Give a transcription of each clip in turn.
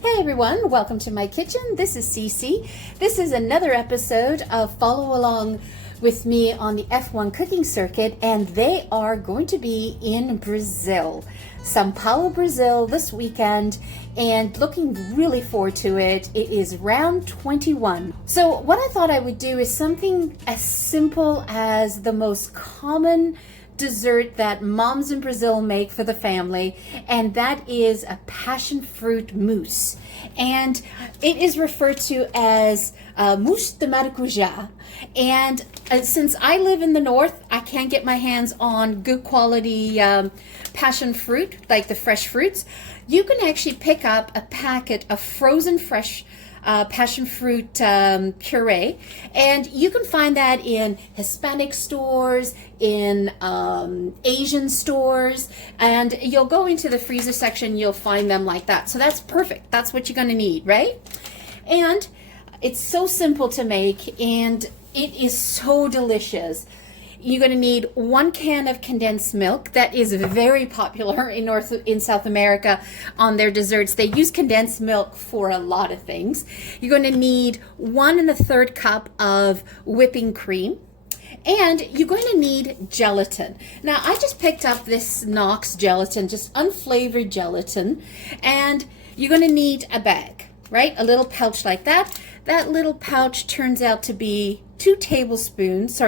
Hey everyone, welcome to my kitchen. This is Cece. This is another episode of Follow Along with me on the F1 cooking circuit, and they are going to be in Brazil, São Paulo, Brazil this weekend, and looking really forward to it. It is round 21. So what I thought I would do is something as simple as the most common dessert that moms in Brazil make for the family, and that is a passion fruit mousse. And it is referred to as Mousse de Maracujá. And since I live in the north, I can't get my hands on good quality passion fruit, like the fresh fruits. You can actually pick up a packet of frozen fresh passion fruit puree, and you can find that in Hispanic stores, in Asian stores, and you'll go into the freezer section, you'll find them like that. So that's perfect. That's what you're going to need, right? And it's so simple to make, and it is so delicious. You're going to need 1 can of condensed milk. That is very popular in South America on their desserts. They use condensed milk for a lot of things. You're going to need 1 1/3 cup of whipping cream. And you're going to need gelatin. Now, I just picked up this Knox gelatin, just unflavored gelatin. And you're going to need a bag, right? A little pouch like that. That little pouch turns out to be 2 teaspoons,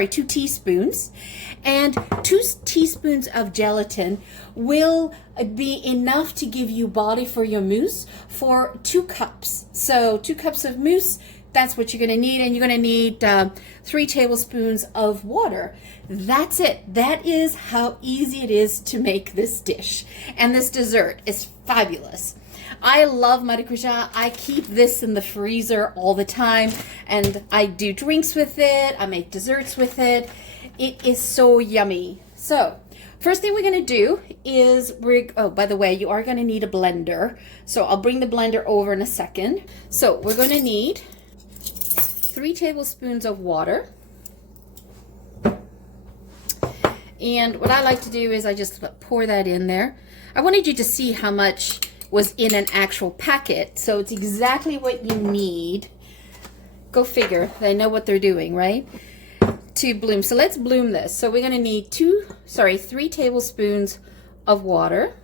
and 2 teaspoons of gelatin will be enough to give you body for your mousse for 2 cups. So 2 cups of mousse, that's what you're going to need, and you're going to need 3 tablespoons of water. That's it. That is how easy it is to make this dish, and this dessert is fabulous. I love maracuja. I keep this in the freezer all the time, and I do drinks with it. I make desserts with it. It is so yummy. So first thing we're going to do is oh, by the way, you are going to need a blender. So I'll bring the blender over in a second. So we're going to need 3 tablespoons of water. And what I like to do is I just pour that in there. I wanted you to see how much was in an actual packet, so it's exactly what you need. Go figure, they know what they're doing, right? To bloom. So let's bloom this. So we're going to need 3 tablespoons of water,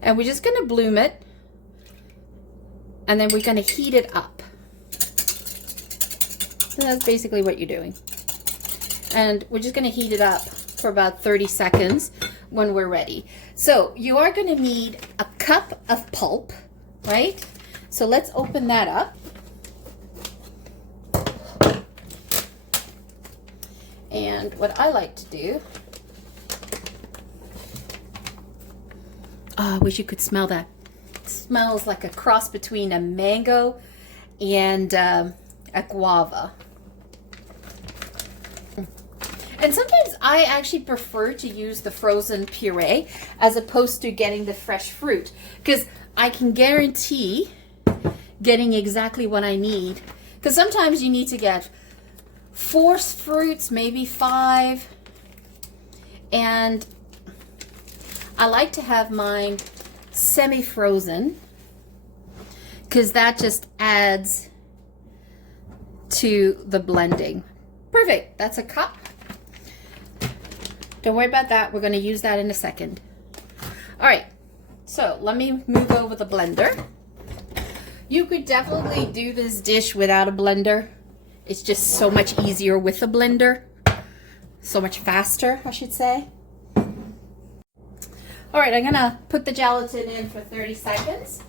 and we're just going to bloom it, and then we're going to heat it up. So that's basically what you're doing, and we're just going to heat it up for about 30 seconds when we're ready. So you are going to need a cup of pulp, right? So let's open that up. And what I like to do, I wish you could smell that. It smells like a cross between a mango and a guava. And sometimes I actually prefer to use the frozen puree as opposed to getting the fresh fruit, because I can guarantee getting exactly what I need. Because sometimes you need to get 4 fruits, maybe 5. And I like to have mine semi-frozen, because that just adds to the blending. Perfect. That's a cup. Don't worry about that. We're going to use that in a second. All right. So let me move over the blender. You could definitely do this dish without a blender. It's just so much easier with a blender. So much faster, I should say. All right. I'm going to put the gelatin in for 30 seconds.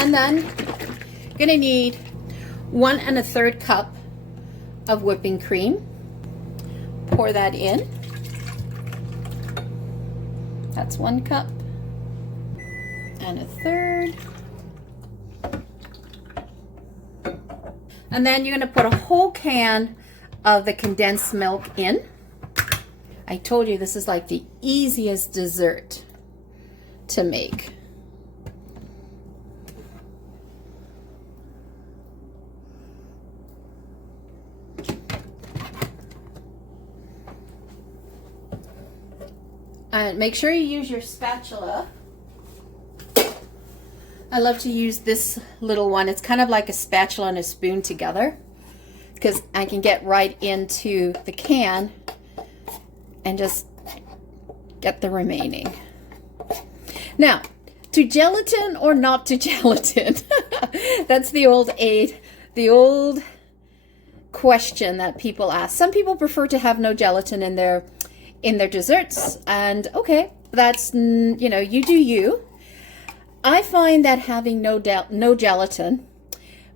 And then you're going to need 1 1/3 cup of whipping cream. Pour that in. That's 1 cup and 1/3. And then you're going to put a whole can of the condensed milk in. I told you this is like the easiest dessert to make. And make sure you use your spatula. I love to use this little one. It's kind of like a spatula and a spoon together, because I can get right into the can and just get the remaining. Now, to gelatin or not to gelatin? That's the old question that people ask. Some people prefer to have no gelatin in their desserts, and okay, that's, you know, you do you. I find that having no gelatin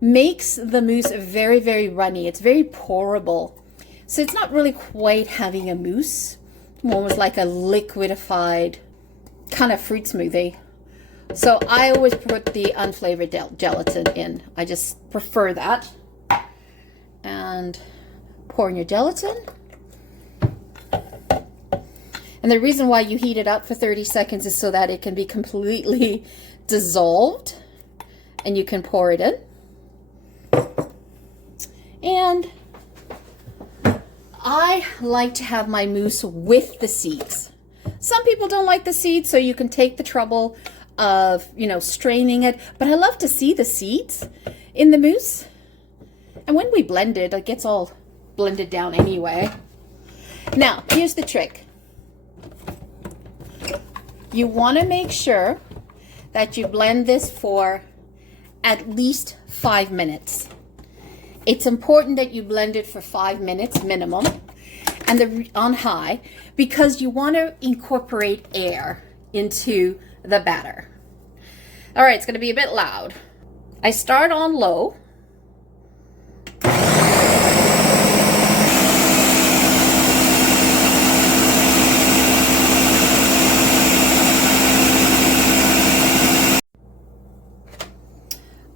makes the mousse very, very runny. It's very pourable. So it's not really quite having a mousse. It's almost like a liquidified kind of fruit smoothie. So I always put the unflavored gelatin in. I just prefer that. And pour in your gelatin. And the reason why you heat it up for 30 seconds is so that it can be completely dissolved and you can pour it in. And I like to have my mousse with the seeds. Some people don't like the seeds, so you can take the trouble of, you know, straining it. But I love to see the seeds in the mousse. And when we blend it, it gets all blended down anyway. Now, here's the trick. You want to make sure that you blend this for at least 5 minutes. It's important that you blend it for 5 minutes minimum, and on high, because you want to incorporate air into the batter. All right, it's going to be a bit loud. I start on low.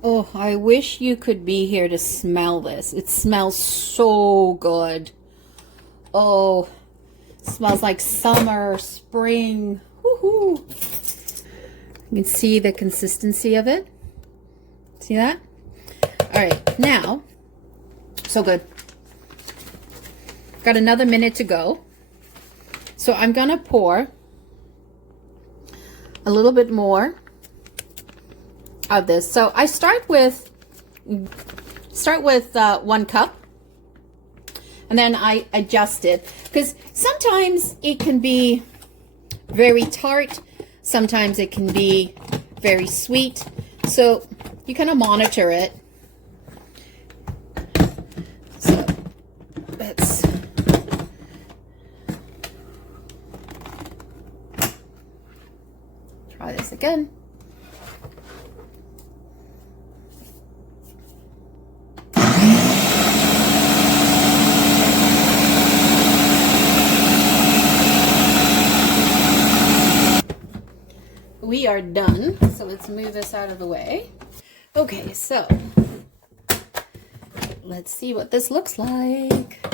Oh, I wish you could be here to smell this. It smells so good. Oh, it smells like summer, spring. Woohoo! You can see the consistency of it. See that? All right, now, so good. Got another minute to go. So I'm gonna pour a little bit more of this. So I start with 1 cup, and then I adjust it, because sometimes it can be very tart, sometimes it can be very sweet, so you kind of monitor it. So let's try this again. We are done, so let's move this out of the way. Okay, so let's see what this looks like.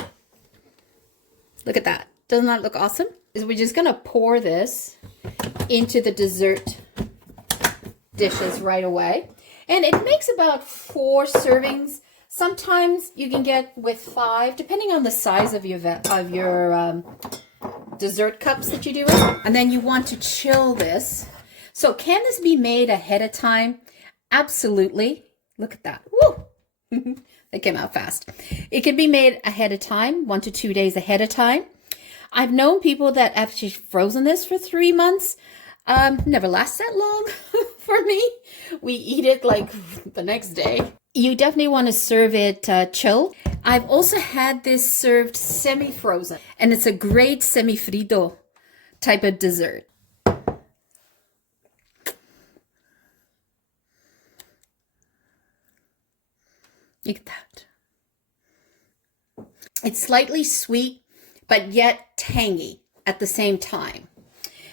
Look at that. Doesn't that look awesome? We're just gonna pour this into the dessert dishes right away. And it makes about 4 servings. Sometimes you can get with 5, depending on the size of your dessert cups that you do it. And then you want to chill this. So can this be made ahead of time? Absolutely. Look at that. Woo! That came out fast. It can be made ahead of time, 1 to 2 days ahead of time. I've known people that have actually frozen this for 3 months. Never lasts that long for me. We eat it like the next day. You definitely want to serve it chilled. I've also had this served semi-frozen, and it's a great semi-frito type of dessert. Look at that. It's slightly sweet, but yet tangy at the same time.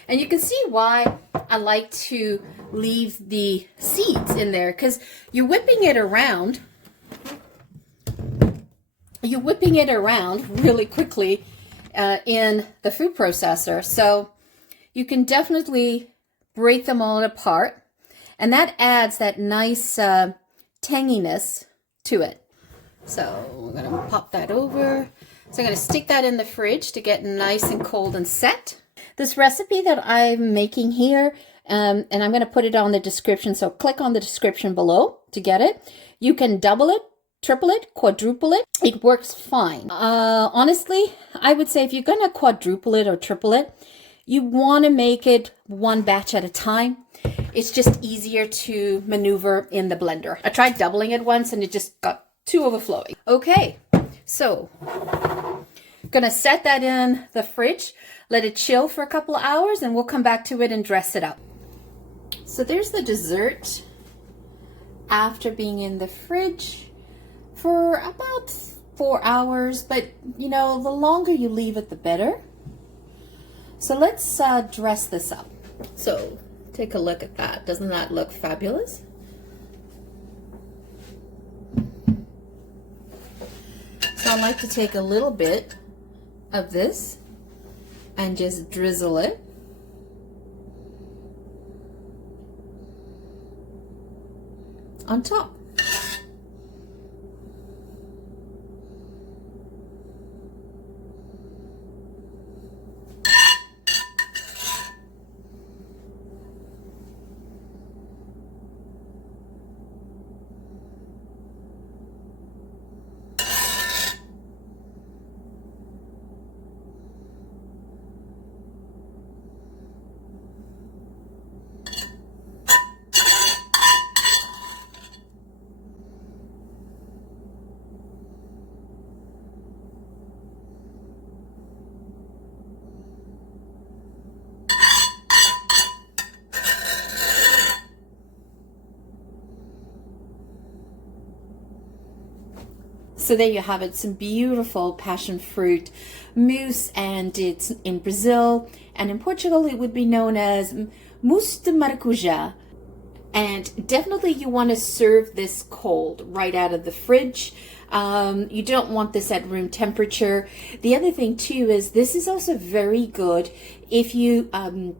And you can see why I like to leave the seeds in there, because you're whipping it around. You're whipping it around really quickly in the food processor. So you can definitely break them all apart. And that adds that nice tanginess to it. So we're going to pop that over. So I'm going to stick that in the fridge to get nice and cold and set. This recipe that I'm making here, and I'm going to put it on the description, so click on the description below to get it. You can double it, triple it, quadruple it. It works fine. Honestly, I would say if you're going to quadruple it or triple it, you want to make it one batch at a time. It's just easier to maneuver in the blender. I tried doubling it once and it just got too overflowing. Okay, so gonna set that in the fridge, let it chill for a couple of hours, and we'll come back to it and dress it up. So there's the dessert after being in the fridge for about 4 hours, but you know, the longer you leave it, the better. So let's dress this up. So take a look at that. Doesn't that look fabulous? So I like to take a little bit of this and just drizzle it. On top. So there you have it, some beautiful passion fruit mousse, and it's in Brazil, and in Portugal it would be known as Mousse de Maracujá. And definitely you want to serve this cold, right out of the fridge. You don't want this at room temperature. The other thing too is this is also very good if you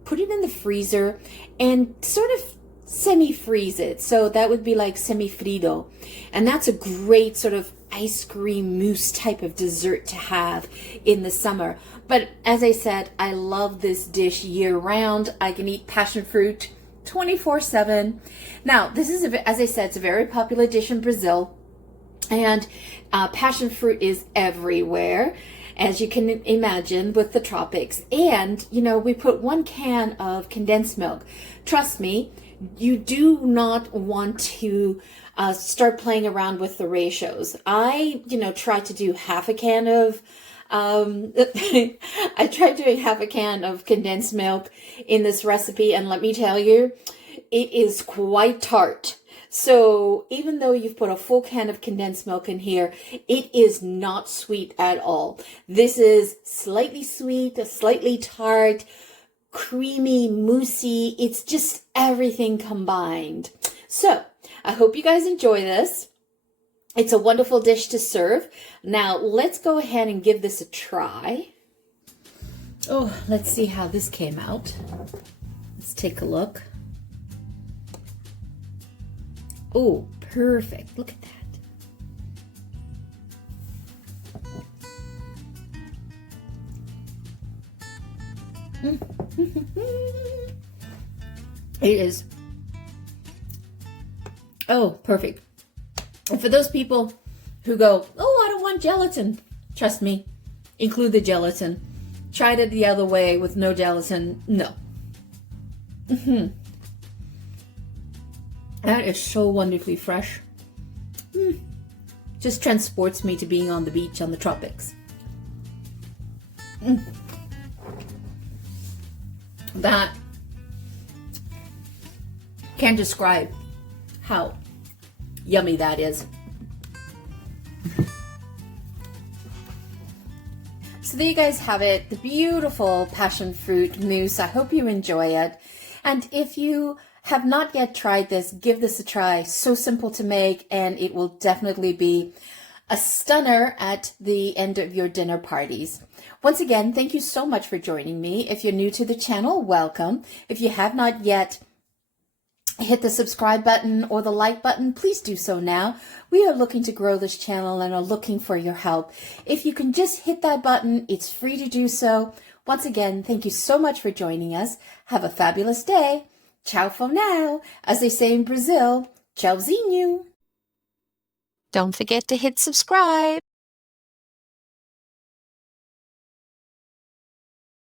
put it in the freezer and sort of semi-freeze it. So that would be like semi-frido. And that's a great sort of ice cream mousse type of dessert to have in the summer. But as I said, I love this dish year round. I can eat passion fruit 24/7. Now, this is, as I said, it's a very popular dish in Brazil. And passion fruit is everywhere, as you can imagine, with the tropics. And, you know, we put 1 can of condensed milk. Trust me, you do not want to start playing around with the ratios. I, try to do half a can of, I tried doing half a can of condensed milk in this recipe, and let me tell you, it is quite tart. So even though you've put a full can of condensed milk in here, it is not sweet at all. This is slightly sweet, slightly tart, creamy, moussey. It's just everything combined. So I hope you guys enjoy this. It's a wonderful dish to serve. Now let's go ahead and give this a try. Oh, let's see how this came out. Let's take a look. Oh, perfect. Look at that. It is. Oh, perfect. And for those people who go, oh, I don't want gelatin, trust me, include the gelatin. Tried it the other way with no gelatin. No. That is so wonderfully fresh. Just transports me to being on the beach on the tropics. That can't describe how yummy that is. So there you guys have it, the beautiful passion fruit mousse. I hope you enjoy it. And if you have not yet tried this, give this a try. So simple to make, and it will definitely be a stunner at the end of your dinner parties. Once again, thank you so much for joining me. If you're new to the channel, welcome. If you have not yet hit the subscribe button or the like button, please do so now. We are looking to grow this channel and are looking for your help. If you can just hit that button, it's free to do so. Once again, thank you so much for joining us. Have a fabulous day. Ciao for now. As they say in Brazil, tchauzinho. Don't forget to hit subscribe.